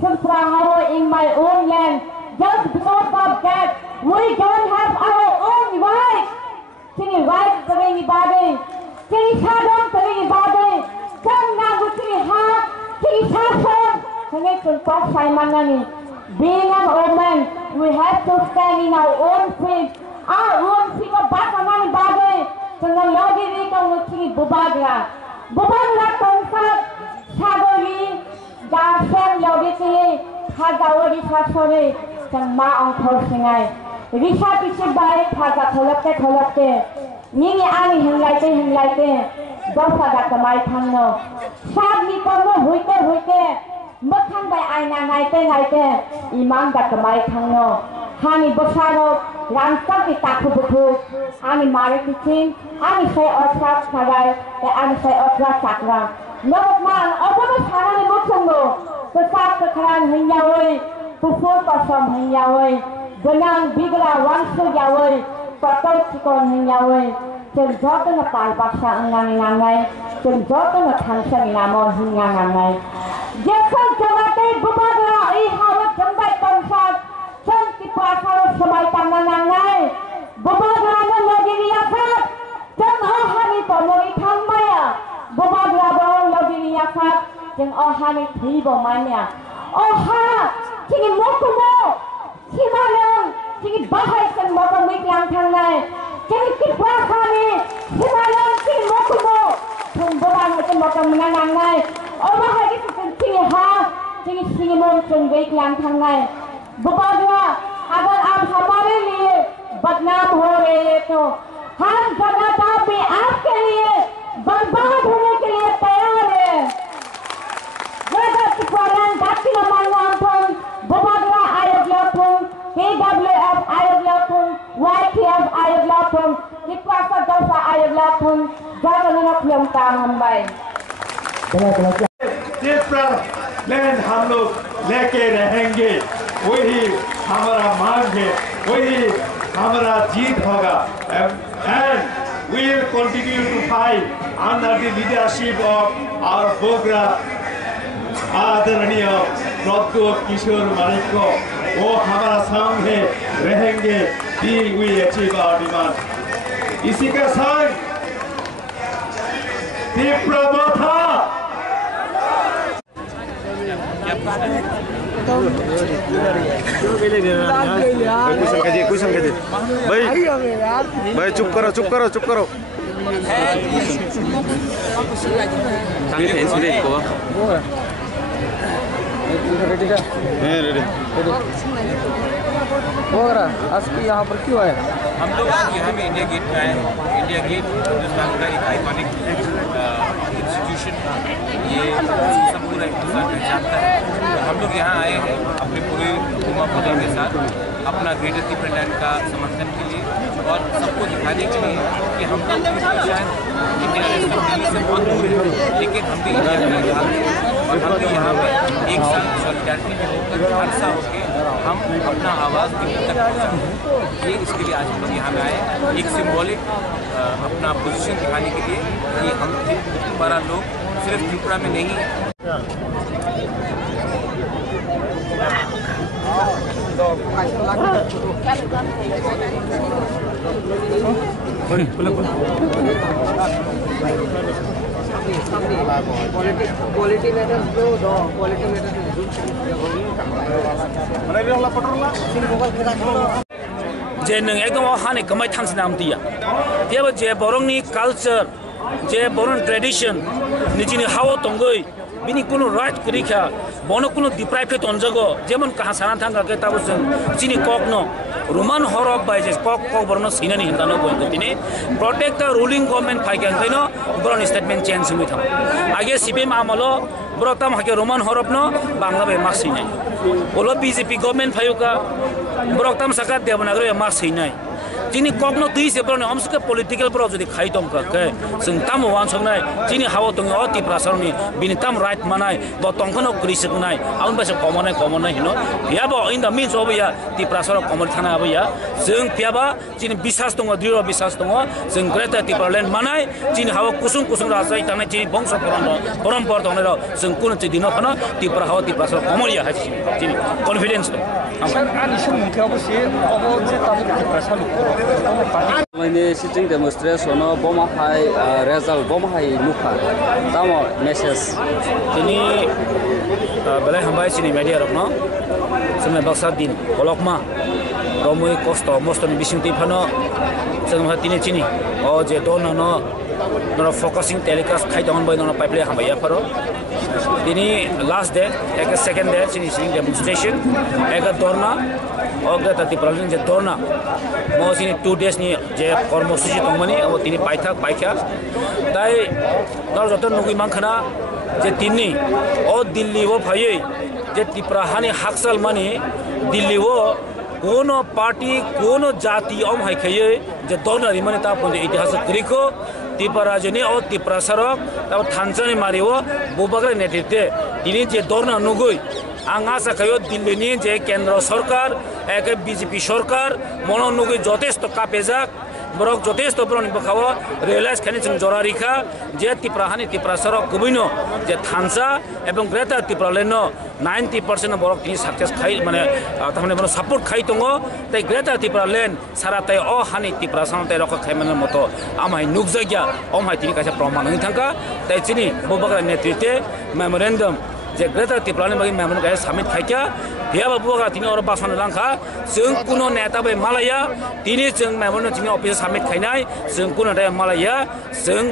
in my own land. Just because of that, we don't have our own rights. Chini rights to anybody. Chini sadam to anybody. Chang na chini ha. Chini sasam. Chini chun talk sai mangani. Being an woman, we have to stand in our own feet. Our own feet of bakamani body. Changa lodi rika chini bubagra. Bubagra konsat sagori. Dasam lodi chini. Hagawari sasore. Chang ma angkor singai. Risha piche bai thaga tholapte. Nini ani hinglaite. Dosa da kamai thangno. Sad ni kormo huite. Makhang bai aina ngaite. Imam da kamai thangno. Hani bosano rangsam ki takhu bukhu. Ani mare kichin. Ani say otrak sagai. Ani say otrak sakra. Nobot man obono sarani mochongo. Kesat kekran hingyawai. Pupul pasam hingyawai. Benang bigla wangsu yawai. Patol cikon hingyawai. Cenjota na palbasa ngangai. Cenjota na tangsa ngamon hingangai. Jeksan jamate bubagla ihawat jambai pangsat. Cen kipasaro semai tangangai. Bubagla na lagi riasat. Cen ohani pamori thangmaya. Bubagla bawang lagi riasat. Cen ohani thibo manya. Oha chini mokumo. Himalang chini bahai cen mokum miklang thangai. Chini kipasani. Himalang chini mokumo. Bubagla cen mokum mengangai. Oma hari chini ha. Chini mon cen miklang thangai. Bubagla अगर आप हमारे लिए बदनाम हो रहे हैं तो हम जगह भी आपके लिए बर्बाद होने के लिए तैयार है। जगत पालन दाखिल मानवांतन बबादरा आयोग्यातन KWF आयोग्यातन YTF आयोग्यातन किपासा दोसा आयोग्यातन जागरण फिल्म का हम भाई। जिस लैंड हम लोग लेके रहेंगे वही हमारा मांग है, वही हमारा जीत होगा। And we will continue to fight under the leadership of our Bogra आदरणीय प्रद्योत किशोर मालिक को। वो हमारा संग है, रहेंगे till we achieve our demand। इसी के संग तीव्र बोथा क्वेश्चन कीजिए भाई चुप करो आज की यहाँ पर क्यों है? हम लोग आज यहाँ पे इंडिया गेट का है। इंडिया गेट हिंदुस्तान का एक आइकॉनिक इंस्टीट्यूशन, ये सब पूरा हिंदुस्तान पहचानता है। तो हम लोग यहाँ आए हैं अपने पूरे हुकूमत के साथ अपना ग्रेटर त्रिपुरालैंड का समर्थन के लिए और सबको दिखाने के लिए कि हम लोग शायद इंडिया दिल्ली से बहुत दूर है, लेकिन हम भी इंडिया में भाग हैं और हम भी यहाँ पर एक साथ सॉलिडारिटी में होकर हर साल होकर हम अपना आवाज़ दिल्ली तक पहुँचाएं। ये इसके लिए आज हम लोग यहाँ पे आए, एक सिम्बॉलिक अपना पोजीशन दिखाने के लिए कि हम हमारा लोग सिर्फ त्रिपुरा में नहीं है। क्वालिटी मैटर्स दो क्वालिटी जे नों एकदम हाने कमाई थांस नाम दिया जेबो जे बरंनि कल्चर जे बरन ट्रेडिशन निजिनि हाव तंगै बिनि कुनो राइट करिखा बनो कुनो डिप्राइभेट अनजगो जेमन कहा साना थांगा के ताबो जों जिनि ककनो रोमान हरब बाय जे कक बरनो सिनानि हिंदानो बयको दिने प्रोटेक्ट द रूलिंग गवर्नमेंट फाइगन कैनो बरन स्टेटमेंट चेंज हुइ थाम आगे सीपीएम आमलो ब्रताम हके रोमान हरब न बांगा बे मासिनाय बोलो बीजेपी गवर्नमेंट फायुका ब्रताम सका देवनागरे मासिनाय Cini kokno tui se brone omske political pro jodi khai tom ka ke sing tam wan songnai cini hawo tong oti prasarni bini tam right manai bo tongkono krisik nai aun ba se common hino ya bo in the means of ya ti prasar common thana aba ya sing piaba cini bisas tong diro bisas tong sing greta ti parlen manai cini hawo kusung rasai tane cini bongso porom por tong ro sing kun ti dino khana ti pra hawo ti prasar common ya ha cini confidence to मैंने sitting demonstration बम high result बम high लुखा तम message ini belai hambai sini media rokno semai baksa din kolokma romui kosto mostoni bisinti phano semai tini chini o je dono no focusing telecast khai down by no pipeline hambai ya paro ini last day ek second day sini demonstration ek dorna oga tati problem je dorna mo sini 2 days ni je kormosuji tongmani abo tini paikha dai nor joton nugui mankhana je tini o dilli wo bhai je tiprahani haksal mani dilli wo कोनो party कोनो जाति ओम है खये जे दोनों रिमने ता पंजे इतिहास crico तिपराजनी और तिप्रसरक तब थानचने मारिवो बुबगरे नेतृत्व तिनी जे दोनों नुगुई आंगा सखयो दिल्ली जे केंद्र सरकार एक बीजेपी सरकार मनो नुगुई যথেষ্ট कापेजाक बरक যথেষ্ট ब्रनि बखाव रियलाइज खानि जों जरारिखा जे तिप्राहानि तिप्रासरक गुबैनो जे थानसा एवं ग्रेटा तिप्रालेनो 90% बरक तिनि सक्सेस खाइ माने तामाने बरक सपोर्ट खाइ दङो तै ग्रेटा तिप्रालेन सारा तै अ हानि तिप्रासन तै रक खाइमाने मतो आमाय नुगजाग्या अमाय तिनि कासे प्रमाण नङि थांका तै चिनि बबगरा नेतृत्व मेमोरेंडम जे ग्रेटा तिप्रालेन बागि मेमोरेंडम गाय सामिट खाइका बिया बाबुगा तिनि और बासन लांखा जों कुनो नेता बे मालाया तिनि जों मेमोरेंडम तिनि अफिस सामिट खाइनाय जों कुनो दे मालाया जों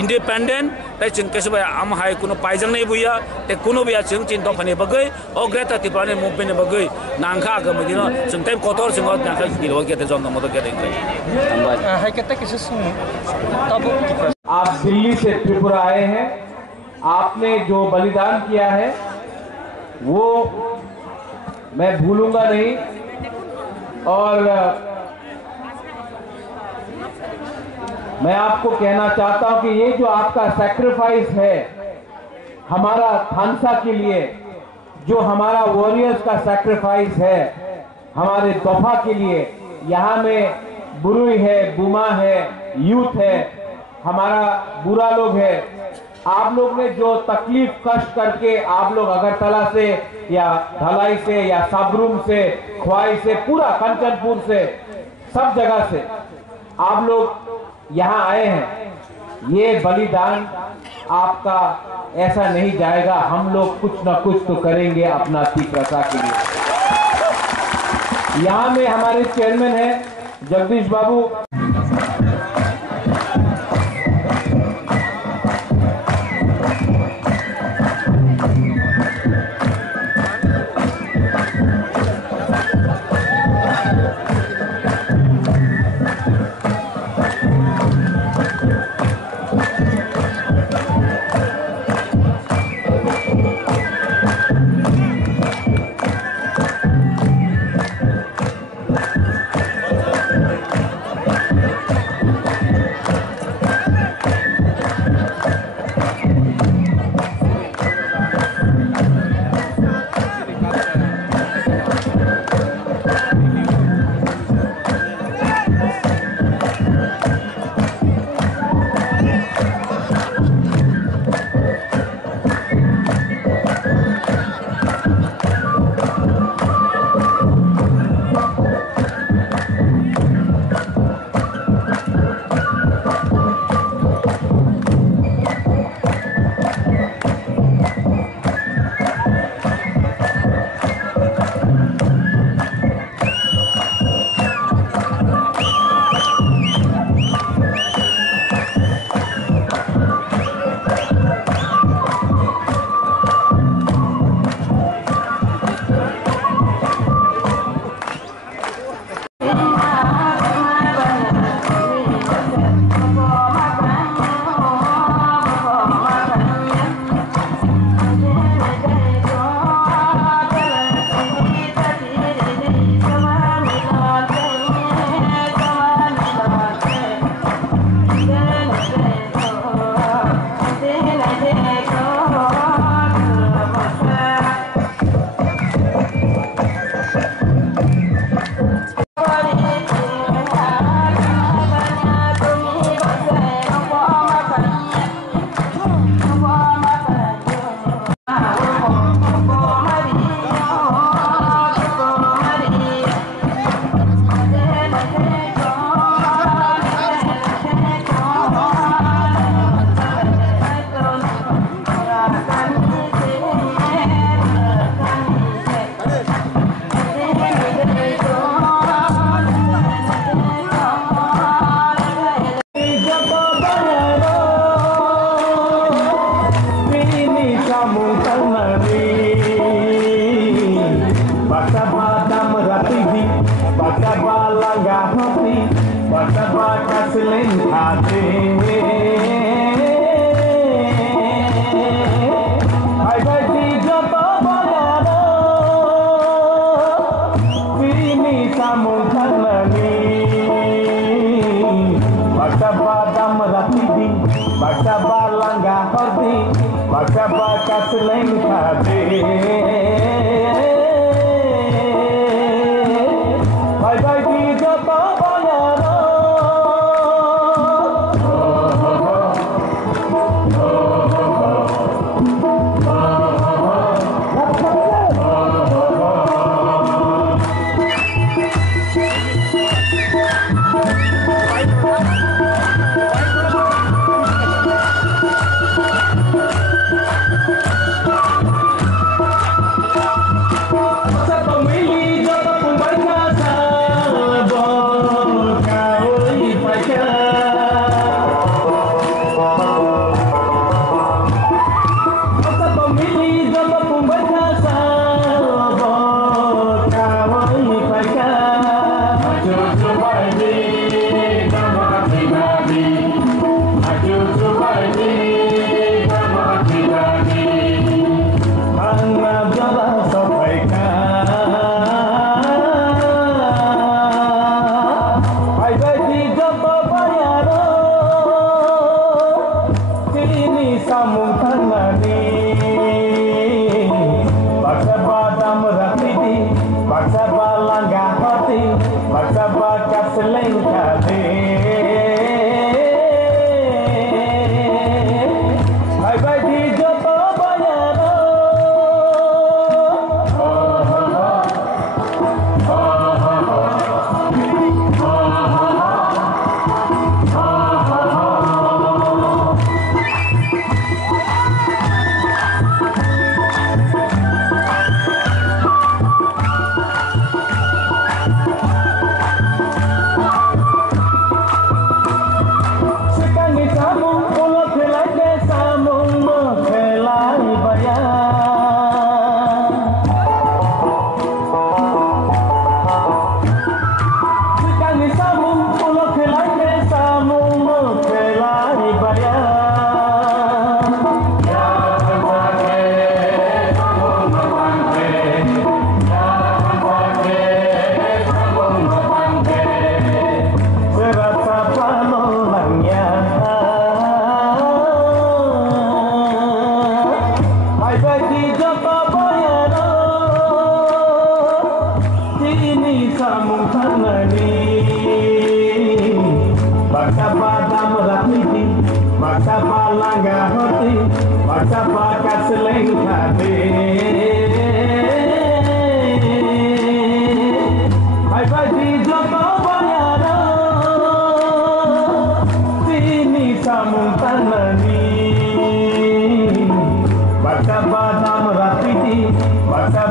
इंडिपेंडेंट तै जों केसबा आम हाय कुनो पाइजं नै बुया ते कुनो बिया जों चिन दफानि बगै ओ ग्रेटा तिप्रालेन मुभमेन्ट बगै नांखा गमदिनो जों टाइम कतर जों नांखा दिलवा गेते जन मदद गेते हाय केते किसे सुन तब आप दिल्ली से त्रिपुरा आए हैं आपने जो बलिदान किया है वो मैं भूलूंगा नहीं और मैं आपको कहना चाहता हूं कि ये जो आपका सैक्रिफाइस है हमारा थानसा के लिए जो हमारा वॉरियर्स का सैक्रिफाइस है हमारे दफा के लिए यहाँ में बुरुई है बुमा है यूथ है हमारा बुरा लोग है आप लोग ने जो तकलीफ कष्ट करके आप लोग अगरतला से या धलाई से या सबरूम से ख्वाई से पूरा कंचनपुर से सब जगह से आप लोग यहाँ आए हैं ये बलिदान आपका ऐसा नहीं जाएगा हम लोग कुछ ना कुछ तो करेंगे अपना तिप्रसा के लिए यहाँ में हमारे चेयरमैन है जगदीश बाबू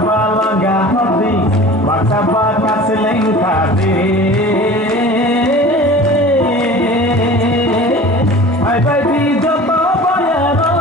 palangga hati Baksa baksa siling kati Hai bai di joto bayaro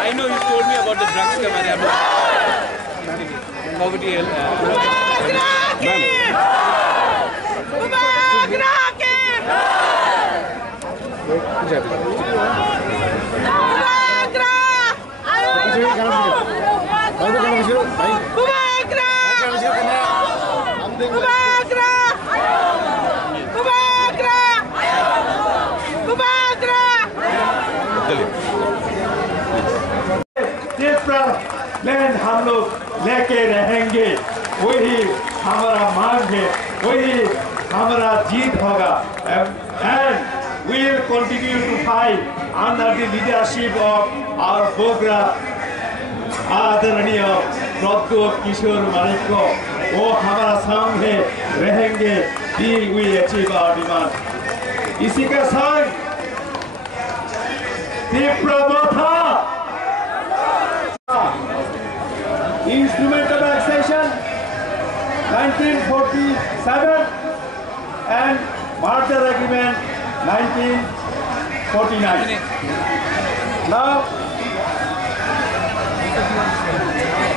I know you told me about the drugs poverty. Land हम लोग लेके रहेंगे, वही हमारा मांग है, वही हमारा जीत होगा। And we will continue to fight under the leadership of our Bogra आदरणीय प्रद्योत किशोर मालिक को। वो हमारा संग है, रहेंगे, till we achieve our demand। इसी का संग तीव्रता Instrument of Annexation 1947 and Merger Agreement 1949. Now,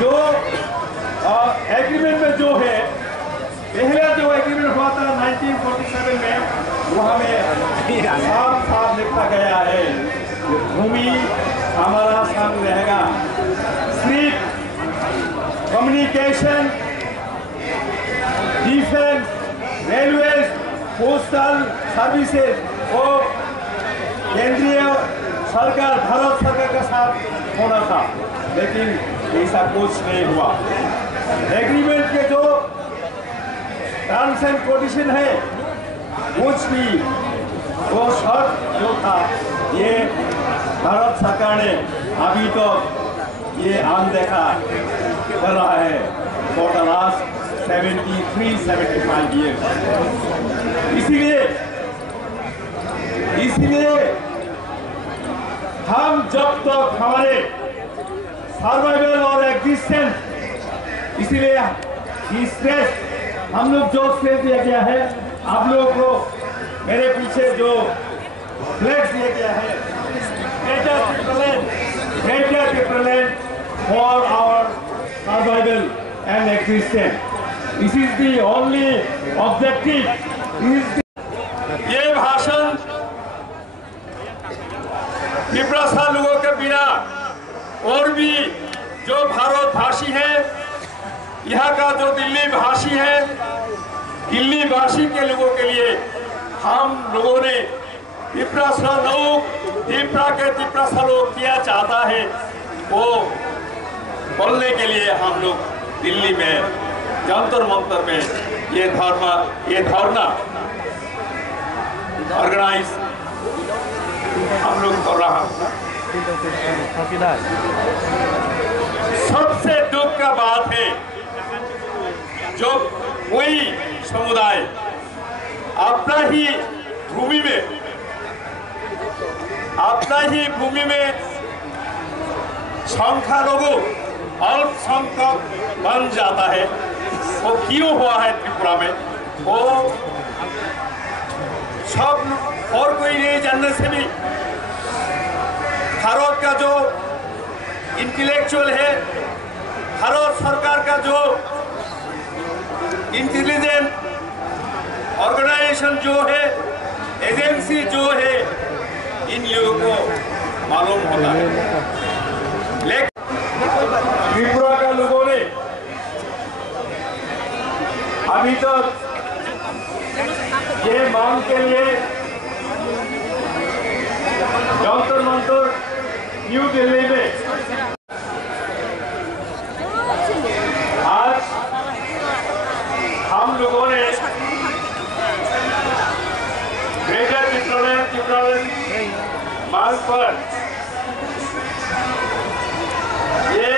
जो एग्रीमेंट में जो है, पहला जो एग्रीमेंट हुआ था 1947 में, वहाँ में साफ लिखा गया है कि भूमि हमारा संग रहेगा, सिर्फ communication, defence, railways, postal services वो केंद्रीय सरकार, भारत सरकार के साथ होना था, लेकिन ऐसा कुछ नहीं हुआ। एग्रीमेंट के जो टर्म्स एंड कंडीशन है, कुछ भी वो शर्त जो था, ये भारत सरकार ने अभी तो ये अनदेखा कर रहा है for the last 73-75 years। इसीलिए हम जब तक हमारे सर्वाइवल और एग्जिस्टेंस, इसीलिए स्ट्रेस हम लोग जो स्ट्रेस दिया गया है, आप लोगों को मेरे पीछे जो फ्लैग्स दिया गया है, greater Triple for our survival and existence. This is the only objective. ये भाषण त्रिपुरा लोगों के बिना और भी जो भारत भाषी है, यहाँ का जो दिल्ली भाषी है, दिल्ली भाषी के लोगों के लिए हम लोगों ने त्रिपुरा लोग किया चाहता है, वो बोलने के लिए हम लोग दिल्ली में जंतर मंतर में ये धरना ऑर्गेनाइज हम लोग कर रहा। सबसे दुख का बात है जो कोई समुदाय अपना ही भूमि में संख्यालघु अल्पसंख्यक बन जाता है। वो क्यों हुआ है त्रिपुरा में? वो सब और कोई नहीं जानने से भी भारत का जो इंटेलेक्चुअल है, भारत सरकार का जो इंटेलिजेंट ऑर्गेनाइजेशन जो है, एजेंसी जो है, इन लोगों को मालूम होता है। लेकिन त्रिपुरा का लोगों ने अभी तो ये मांग के लिए जंतर मंतर न्यू दिल्ली में आज हम लोगों ने मेजर चित्रन मार्ग पर ये